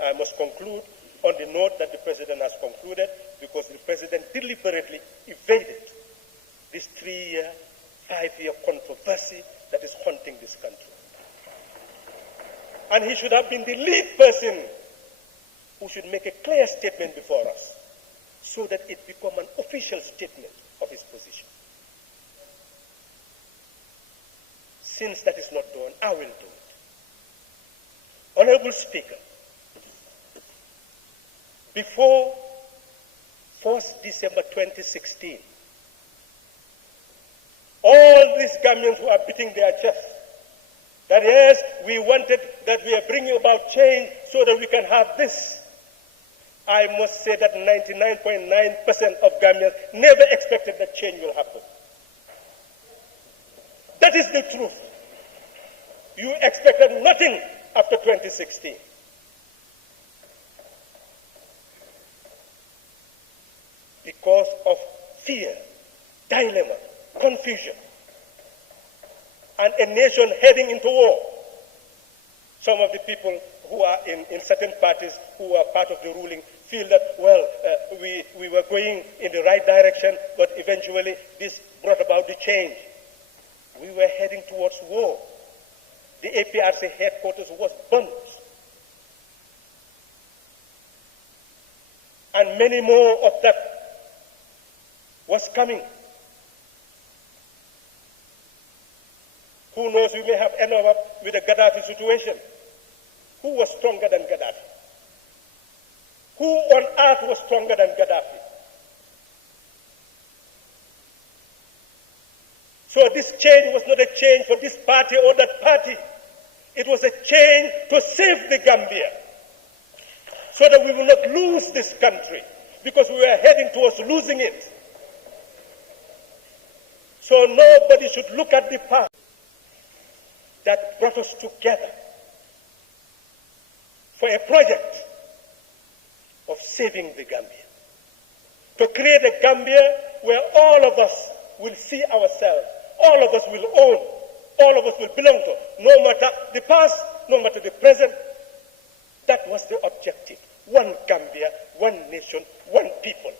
I must conclude on the note that the President has concluded, because the President deliberately evaded this 3-year, 5-year controversy that is haunting this country. And he should have been the lead person who should make a clear statement before us so that it become an official statement of his position. Since that is not done, I will do it. Honorable Speaker, before 1st December 2016, all these Gambians who are beating their chests, that yes, we wanted, that we are bringing about change so that we can have this. I must say that 99.9% of Gambians never expected that change will happen. That is the truth. You expected nothing after 2016. Because of fear, dilemma, confusion, and a nation heading into war. Some of the people who are in certain parties who are part of the ruling feel that, well, we were going in the right direction, but eventually this brought about the change. We were heading towards war. The APRC headquarters was burnt. And many more of that was coming. Who knows, we may have ended up with a Gaddafi situation. Who was stronger than Gaddafi? Who on earth was stronger than Gaddafi? So this change was not a change for this party or that party. It was a change to save the Gambia, so that we will not lose this country, because we were heading towards losing it. So nobody should look at the past that brought us together for a project of saving the Gambia. To create a Gambia where all of us will see ourselves, all of us will own, all of us will belong to, no matter the past, no matter the present. That was the objective. One Gambia, one nation, one people.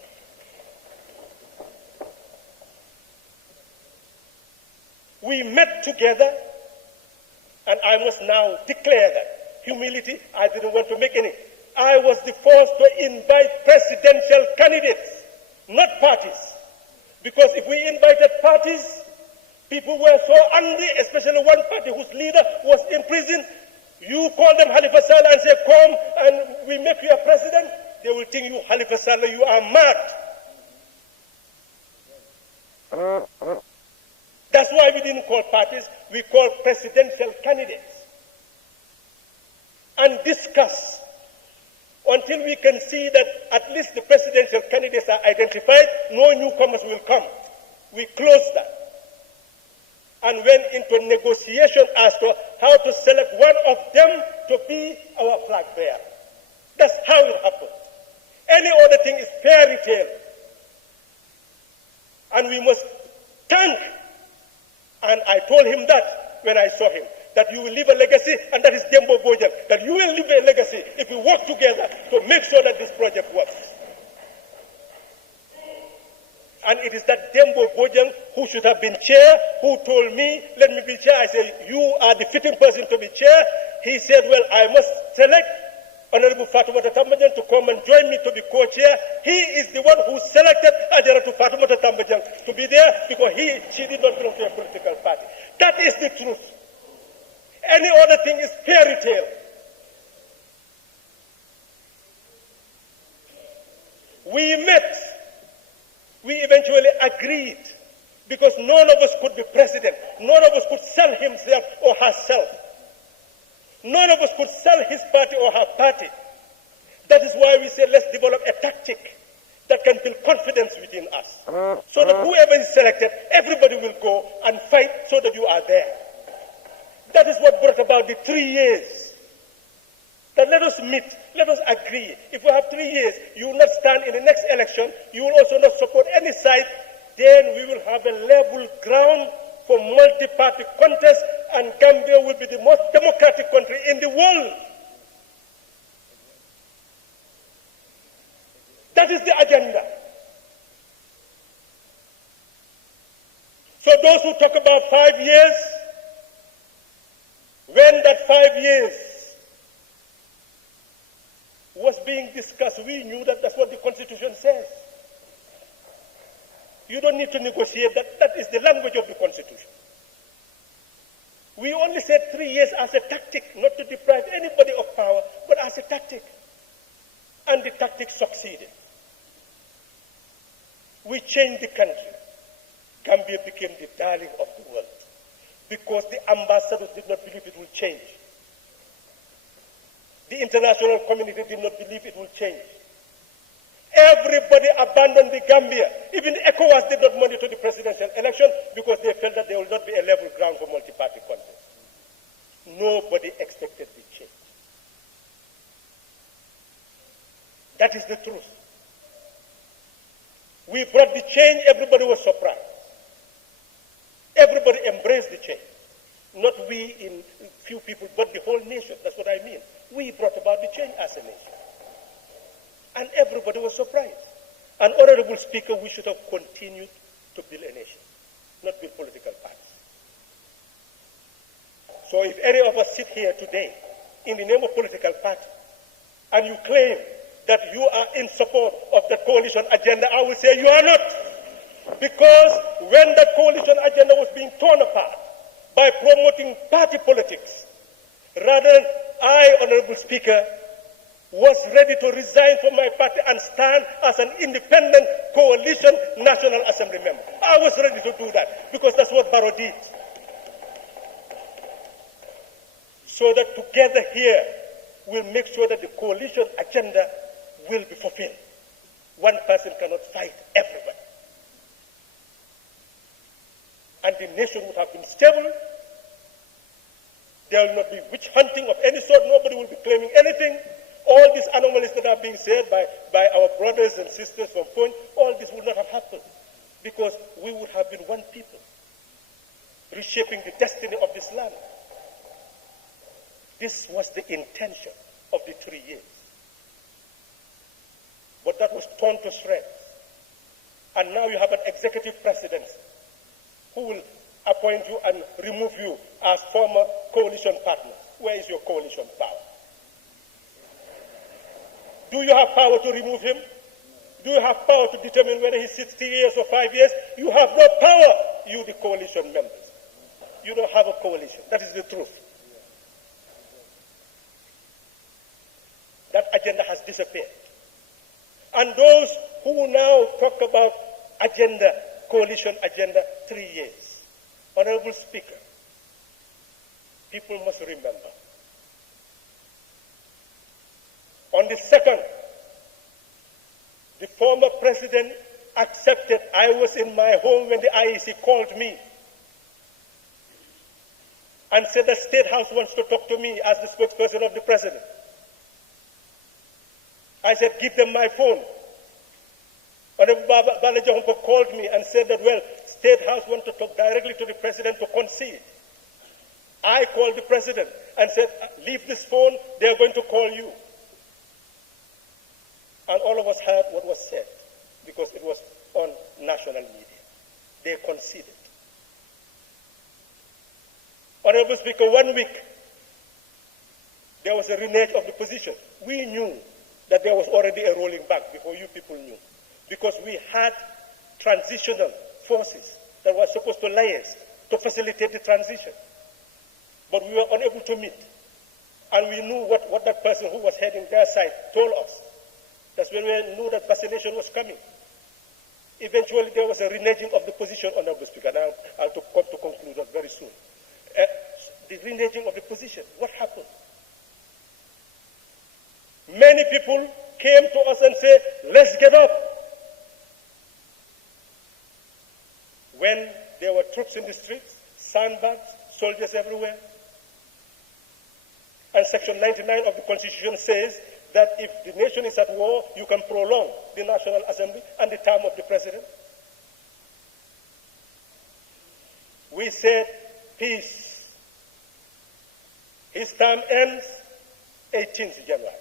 We met together, and I must now declare that humility, I didn't want to make any. I was the first to invite presidential candidates, not parties. Because if we invited parties, people were so angry, especially one party whose leader was in prison. You call them Halifa Sallah and say, come and we make you a president. They will think you, Halifa Sallah, you are mad. That's why we didn't call parties, we called presidential candidates. And discuss until we can see that at least the presidential candidates are identified, no newcomers will come. We closed that and went into negotiation as to how to select one of them to be our flag bearer. That's how it happened. Any other thing is fairy tale. And we must thank, and I told him that when I saw him, that you will leave a legacy, and that is Dembo Bojang, that you will leave a legacy if we work together to make sure that this project works. And it is that Dembo Bojang who should have been chair, who told me, let me be chair. I said, you are the fitting person to be chair. He said, well, I must select Honorable Fatoumata Tambajang to come and join me to be co-chair. He is the one who selected Ajaratu Fatoumata Tambajang to be there because she did not belong to a political party. That is the truth. Any other thing is fairy tale. We met. We eventually agreed because none of us could be president. None of us could sell himself or herself. None of us could sell his party or her party. That is why we say let's develop a tactic that can build confidence within us. So that whoever is selected, everybody will go and fight so that you are there. That is what brought about the 3 years. That let us meet, let us agree. If we have 3 years, you will not stand in the next election, you will also not support any side, then we will have a level ground for multi-party contest, and Gambia will be the most democratic country in the world. That is the agenda. So those who talk about 5 years, when that 5 years was being discussed, we knew that that's what the Constitution says. You don't need to negotiate that. That is the language of the Constitution. We only said 3 years as a tactic, not to deprive anybody of power, but as a tactic. And the tactic succeeded. We changed the country. Gambia became the darling of the world because the ambassadors did not believe it will change. The international community did not believe it will change. Everybody abandoned the Gambia. Even ECOWAS did not monitor the presidential election because they felt that there will not be a level ground for multi-party contest. Nobody expected the change. That is the truth. We brought the change, everybody was surprised. Everybody embraced the change. Not we in few people, but the whole nation. That's what I mean. We brought about the change as a nation. And everybody was surprised. And Honorable Speaker, we should have continued to build a nation, not build political parties. So if any of us sit here today in the name of political party and you claim that you are in support of the coalition agenda, I will say you are not. Because when the coalition agenda was being torn apart by promoting party politics, rather than I, Honorable Speaker, was ready to resign from my party and stand as an independent coalition National Assembly member. I was ready to do that because that's what Barrow did. So that together here, we'll make sure that the coalition agenda will be fulfilled. One person cannot fight everybody. And the nation would have been stable. There will not be witch hunting of any sort. Nobody will be claiming anything. All these anomalies that are being said by our brothers and sisters from Punj, all this would not have happened because we would have been one people, reshaping the destiny of this land. This was the intention of the 3 years. But that was torn to shreds. And now you have an executive president who will appoint you and remove you as former coalition partners. Where is your coalition power? Do you have power to remove him? Do you have power to determine whether he sits 3 years or 5 years? You have no power, you the coalition members. You don't have a coalition. That is the truth. That agenda has disappeared. And those who now talk about agenda, coalition agenda, 3 years. Honorable Speaker, people must remember. On the 2nd, the former president accepted. I was in my home when the IEC called me and said the State House wants to talk to me as the spokesperson of the president. I said, give them my phone. Honorable Balaji called me and said that, well, State House wants to talk directly to the president to concede. I called the president and said, leave this phone, they are going to call you. And all of us heard what was said because it was on national media. They conceded. Honorable Speaker, 1 week, there was a renege of the position. We knew that there was already a rolling back before you people knew. Because we had transitional forces that were supposed to liaise to facilitate the transition. But we were unable to meet. And we knew what that person who was heading their side told us. That's when we knew that vaccination was coming. Eventually, there was a reneging of the position, Honorable Speaker. And I'll come to conclude that very soon. The reneging of the position, what happened? Many people came to us and said, let's get up. When there were troops in the streets, sandbags, soldiers everywhere. And Section 99 of the Constitution says that if the nation is at war, you can prolong the National Assembly and the term of the president. We said, peace. His term ends 18th January.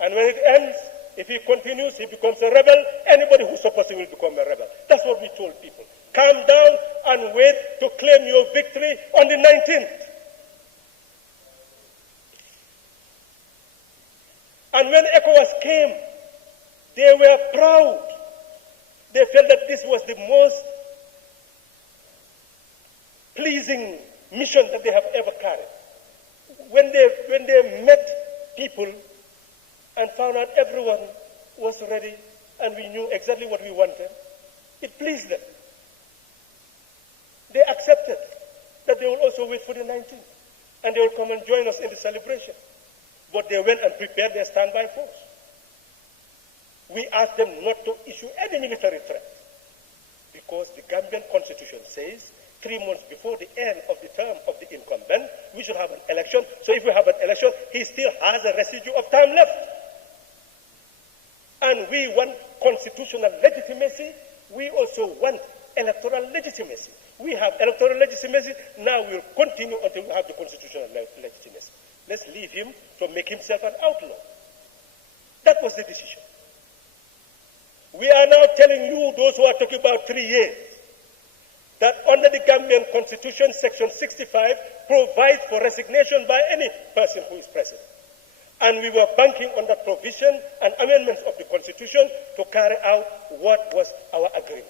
And when it ends, If he continues, he becomes a rebel. Anybody who supports him will become a rebel. That's what we told people. Calm down and wait to claim your victory on the 19th. And when ECOWAS came, they were proud. They felt that this was the most pleasing mission that they have ever carried. When they met people and found out everyone was ready and we knew exactly what we wanted, it pleased them. They accepted that they will also wait for the 19th and they will come and join us in the celebration. But they went and prepared their standby force. We asked them not to issue any military threat because the Gambian constitution says 3 months before the end of the term of the incumbent, we should have an election. So if we have an election, he still has a residue of time left. And we want constitutional legitimacy. We also want electoral legitimacy. We have electoral legitimacy. Now we'll continue until we have the constitutional legitimacy. Let's leave him to make himself an outlaw. That was the decision. We are now telling you, those who are talking about 3 years, that under the Gambian Constitution, Section 65 provides for resignation by any person who is president. And we were banking on that provision and amendments of the Constitution to carry out what was our agreement.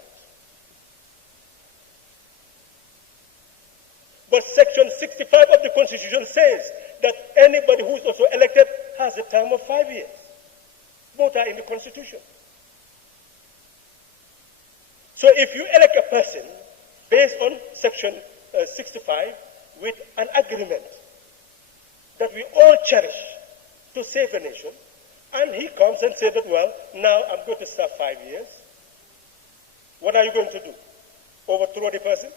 But Section 65 of the Constitution says that anybody who is also elected has a term of 5 years. Both are in the Constitution. So if you elect a person based on Section 65 with an agreement that we all cherish to save a nation, and he comes and says that, well, now I'm going to serve 5 years, what are you going to do? Overthrow the person?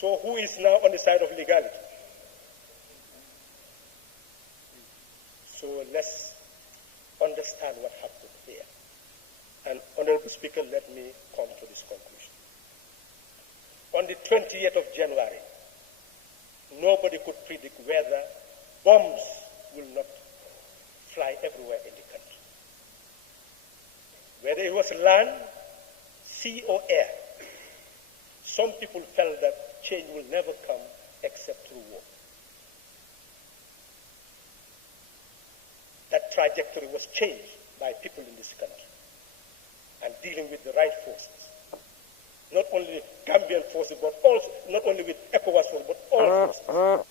So who is now on the side of legality? So let's understand what happened here. And Honorable Speaker, let me come to this conclusion. On the 20th of January, nobody could predict whether bombs will not fly everywhere in the country. Whether it was land, sea, or air, some people felt that change will never come except through war. That trajectory was changed by people in this country and dealing with the right forces. Not only Gambian forces, but also not only with ECOWAS forces, but all forces.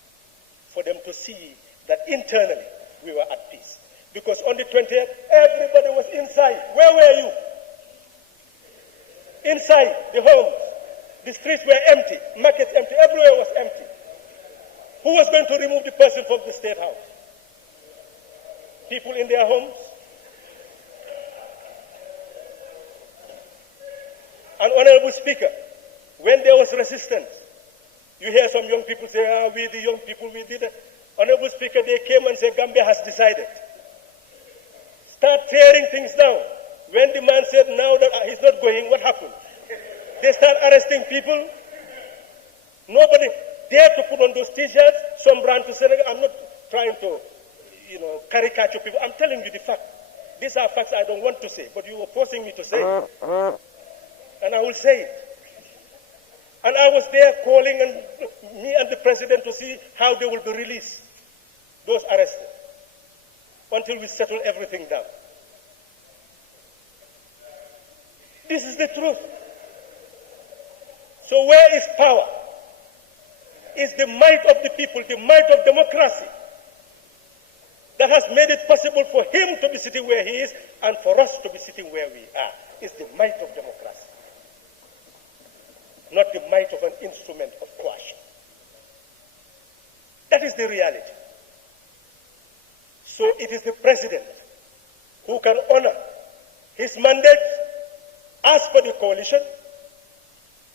For them to see that internally we were at peace. Because on the 20th, everybody was inside. Where were you? Inside the homes. The streets were empty, markets empty, everywhere was empty. Who was going to remove the person from the State House? People in their homes? And Honorable Speaker, when there was resistance, you hear some young people say, we the young people, we did it. Honorable Speaker, they came and said, Gambia has decided. Start tearing things down. When the man said now that he's not going, what happened? They start arresting people. Nobody dared to put on those T-shirts. Some ran to Senegal. I'm not trying to, caricature people. I'm telling you the fact. These are facts I don't want to say, but you were forcing me to say it. And I will say it. And I was there calling me and the president to see how they will be released, those arrested, until we settle everything down. This is the truth. So where is power? It's the might of the people, the might of democracy that has made it possible for him to be sitting where he is and for us to be sitting where we are. It's the might of democracy, not the might of an instrument of coercion. That is the reality. So it is the president who can honor his mandate as per the coalition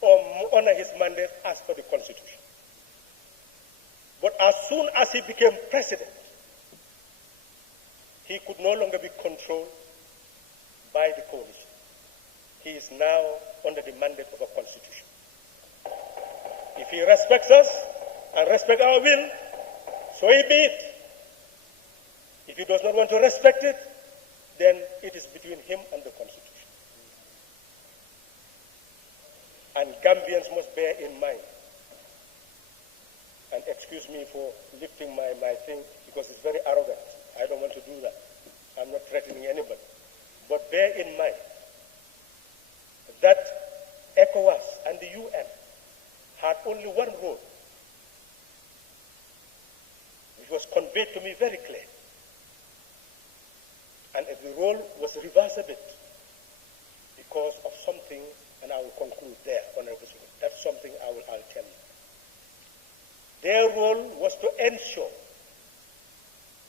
or honor his mandate as per the Constitution. But as soon as he became president, he could no longer be controlled by the coalition. He is now under the mandate of a Constitution. If he respects us and respects our will, So he be it. If he does not want to respect it, then it is between him and the Constitution. And Gambians must bear in mind, and excuse me for lifting my thing because it's very arrogant. I don't want to do that. I'm not threatening anybody. But bear in mind that ECOWAS and the UN had only one role, which was conveyed to me very clear. And the role was reversed a bit because of something, and I will conclude there, Honorable Speaker. That's something I'll tell you. Their role was to ensure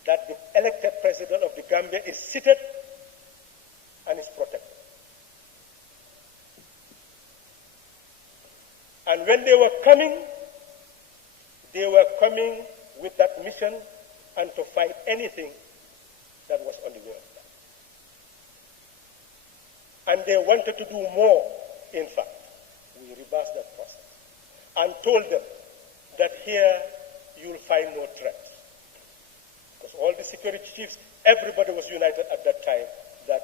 that the elected president of the Gambia is seated and is protected. And when they were coming with that mission and to fight anything that was on the way of them. And they wanted to do more, in fact. We reversed that process and told them that here you will find no threat. Because all the security chiefs, everybody was united at that time that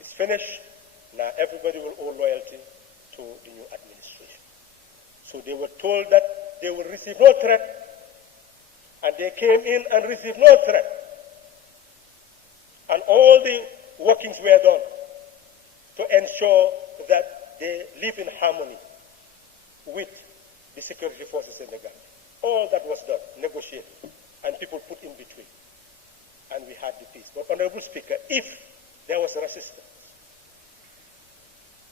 it's finished. Now everybody will owe loyalty to the new administration. So they were told that they will receive no threat, and they came in and received no threat. And all the workings were done to ensure that they live in harmony with the security forces in the Gambia. All that was done, negotiated, and people put in between. And we had the peace. But, Honorable Speaker, if there was resistance,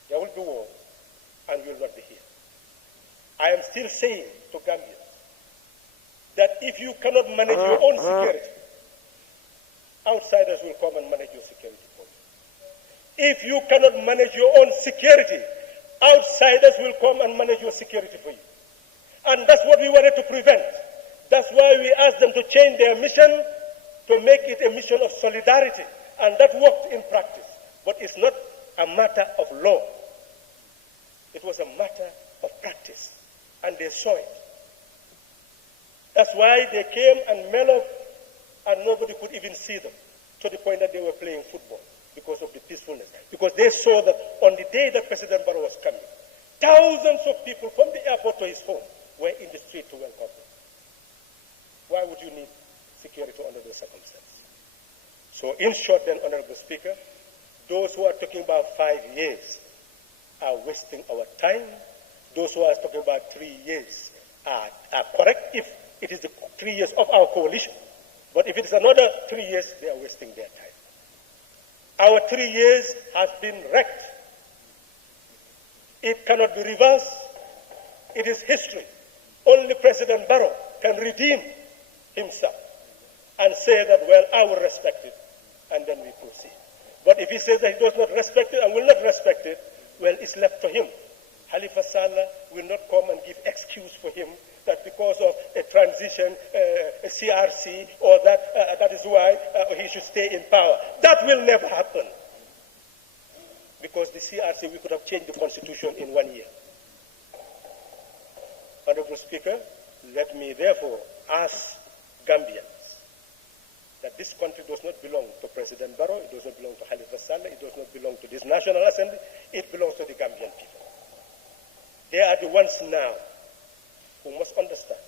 there will be war, and we will not be here. I am still saying to Gambians that if you cannot manage your own security, outsiders will come and manage your security for you. If you cannot manage your own security, outsiders will come and manage your security for you. And that's what we wanted to prevent. That's why we asked them to change their mission to make it a mission of solidarity. And that worked in practice. But it's not a matter of law. It was a matter of practice. And they saw it. That's why they came and mellowed, and nobody could even see them, to the point that they were playing football because of the peacefulness. Because they saw that on the day that President Barrow was coming, thousands of people from the airport to his home were in the street to welcome him. Why would you need security under those circumstances? So in short then, Honorable Speaker, those who are talking about 5 years are wasting our time. Those who are talking about 3 years are correct if it is the 3 years of our coalition. But if it is another 3 years, they are wasting their time. Our 3 years has been wrecked. It cannot be reversed. It is history. Only President Barrow can redeem himself and say that, well, I will respect it, and then we proceed. But if he says that he does not respect it and will not respect it, well, it's left to him. Halifa Sallah will not come and give excuse for him that because of a transition, a CRC, or that is why he should stay in power. That will never happen. Because the CRC, we could have changed the constitution in 1 year. Honorable Speaker, let me therefore ask Gambians that this country does not belong to President Barrow, it does not belong to Halifa Sallah, it does not belong to this National Assembly, it belongs to the Gambian people. They are the ones now who must understand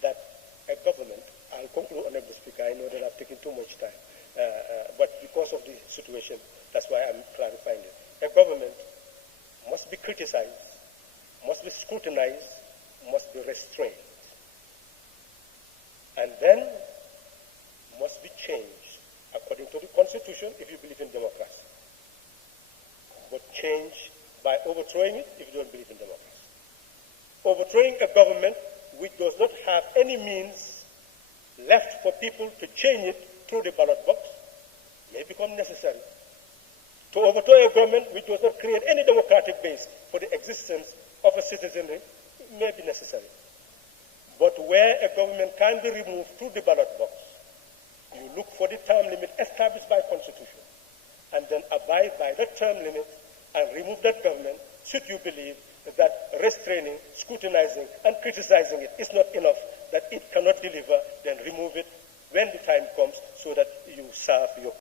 that a government, I'll conclude, Honorable Speaker, I know that I've taken too much time, but because of the situation, that's why I'm clarifying it. A government must be criticized, must be scrutinized, must be restrained, and then must be changed according to the Constitution if you believe in democracy. But change by overthrowing it if you don't believe in democracy. Overthrowing a government which does not have any means left for people to change it through the ballot box may become necessary. To overthrow a government which does not create any democratic base for the existence of a citizenry may be necessary. But where a government can be removed through the ballot box, you look for the term limit established by Constitution and then abide by that term limit and remove that government should you believe that restraining, scrutinizing, and criticizing it is not enough, that it cannot deliver, then remove it when the time comes.